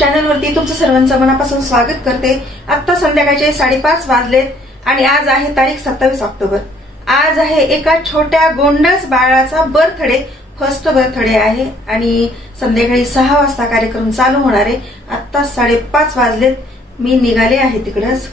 चॅनलवरती तुमचं सर्वांचं मनापासून स्वागत करते। आता संध्याकाळचे 5:30 वाजलेत आणि आज आहे तारीख 27 ऑक्टोबर। आज आहे एका छोट्या गोंडस बाळाचा बर्थडे, फर्स्ट बर्थडे आहे आणि संध्याकाळी 6 वाजता कार्यक्रम चालू होणार आहे। आता 5:30 वाजलेत, मी निघाले आहे तिकडच।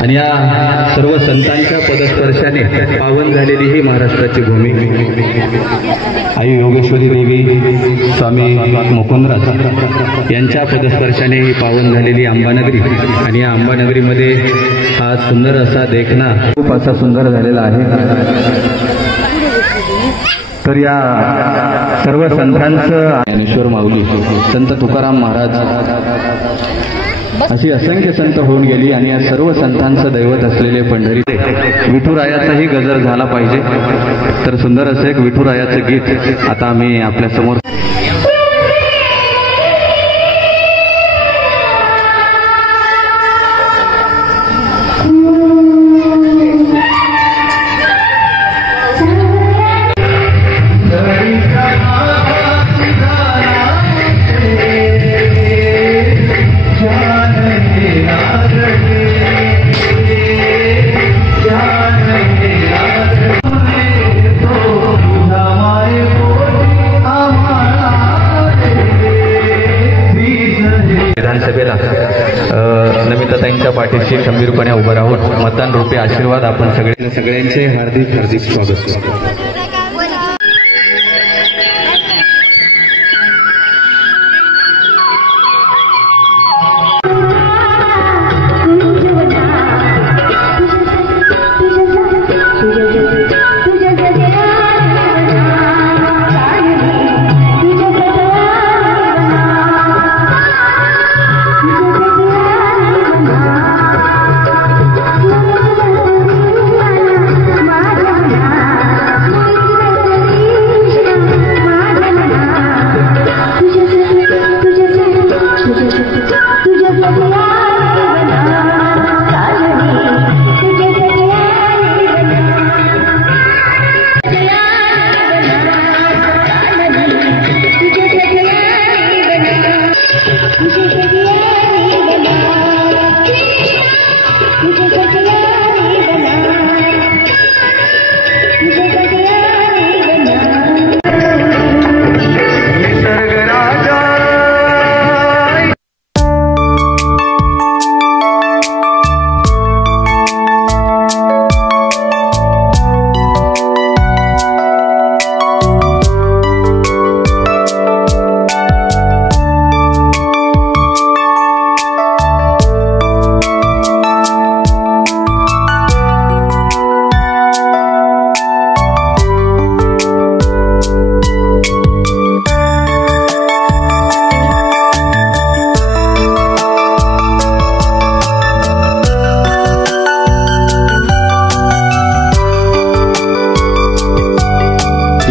आणि या सर्व संतांच्या पदस्पर्शाने पावन झालेली ही महाराष्ट्राची भूमी आई योगेश्वरी देवी स्वामी मुकुंदराज यांच्या पदस्पर्शाने ही पावन झालेली अंबानगरी। आणि या अंबानगरीमध्ये हा सुंदर असा देखणा खूप असा सुंदर झालेला आहे। तर या सर्व संतांचं ज्ञानेश्वर माऊली, संत तुकाराम महाराज अशी असंख्य संत होऊन गेली आणि या सर्व संतांचं दैवत असलेले पंढरी विठुरायाचाही गजर झाला पाहिजे. तर सुंदर असं एक विठुरायाचं गीत आता आम्ही आपल्या समोर विधानसभेला नमिताताईंच्या पाठीशी खंबीरपणे उभं राहून मतदान रूपी आशीर्वाद आपण सगळ्यांचे हार्दिक हार्दिक स्वागत.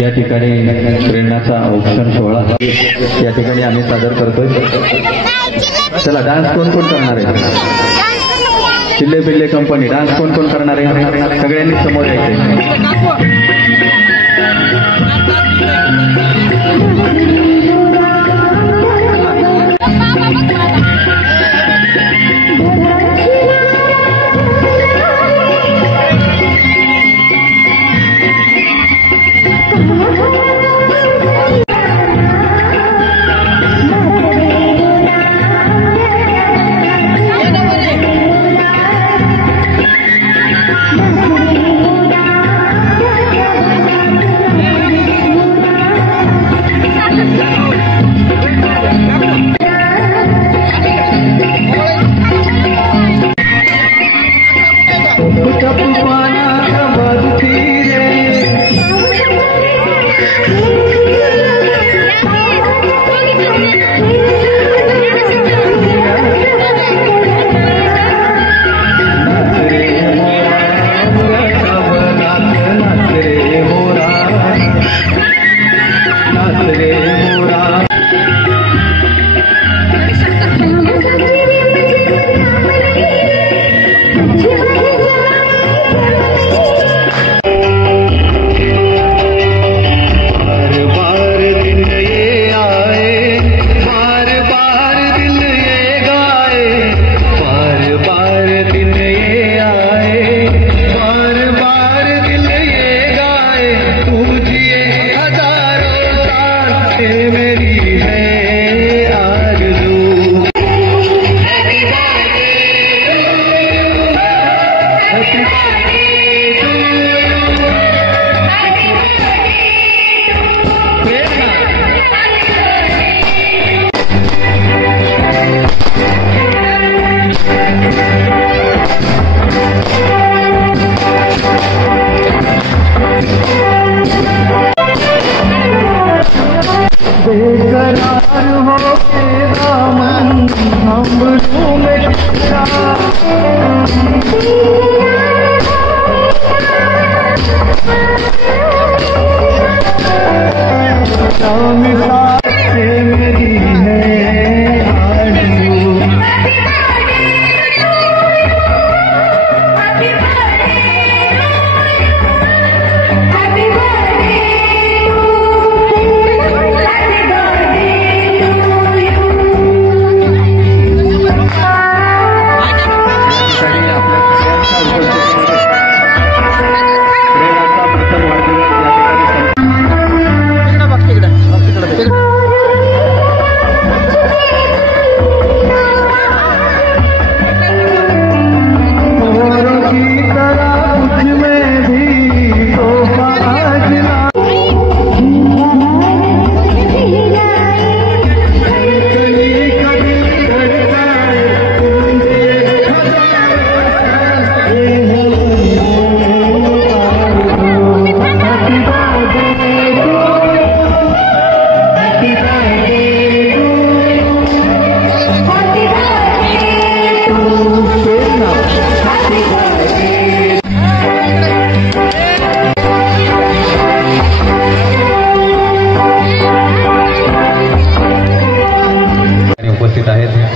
या ठिकाणी प्रेरणाचा औक्षण सोहळा या ठिकाणी आम्ही सादर करतोय. चला डान्स कोण कोण करणार आहे? चिल्ले पिल्ले कंपनी डान्स कोण कोण करणार आहे? सगळ्यांनी समोर यायचे.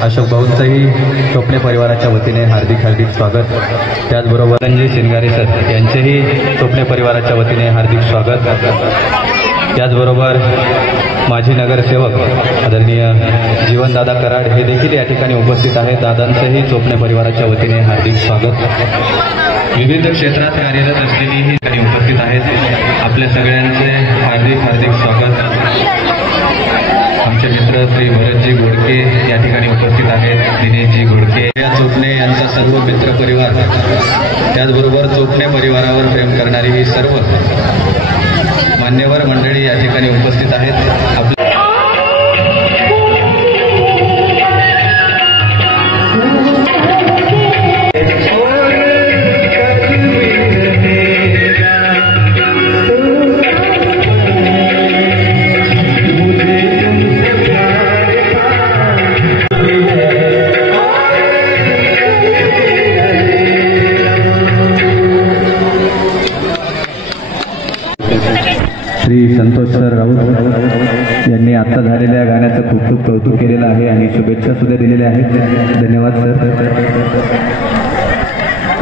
अशोक भाऊंचंही टोपले परिवाराच्या वतीने हार्दिक हार्दिक स्वागत. त्याचबरोबर रणजित शिंगारे सर यांचेही टोपले परिवाराच्या वतीने हार्दिक स्वागत. त्याचबरोबर माजी नगरसेवक आदरणीय जीवनदादा कराड हे देखील या ठिकाणी उपस्थित आहेत. दादांचंही टोपले परिवाराच्या वतीने हार्दिक स्वागत. विविध क्षेत्रात कार्यरत असलेली ही ठिकाणी उपस्थित आहेत. आपल्या सगळ्यांचे हार्दिक हार्दिक स्वागत. आमचे मित्र श्री भरतजी घोडके या ठिकाणी उपस्थित आहेत. दिनेशजी घोडके चोपणे यांचा सर्व मित्र परिवार, त्याचबरोबर चोपणे परिवारावर प्रेम करणारी ही सर्व मान्यवर मंडळी या ठिकाणी उपस्थित आहेत. श्री संतोष सर राऊत यांनी आता झालेल्या गाण्याचं खूप खूप कौतुक केलेलं आहे आणि शुभेच्छा सुद्धा दिलेल्या आहेत. धन्यवाद सर.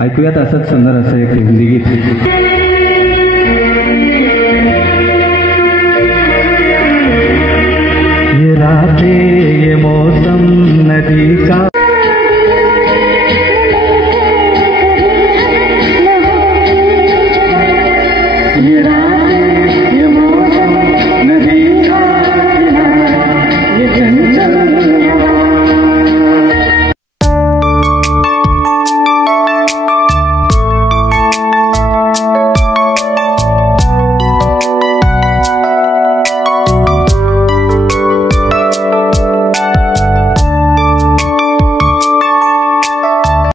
ऐकूयात असंच सुंदर असं एक हिंदी गीत.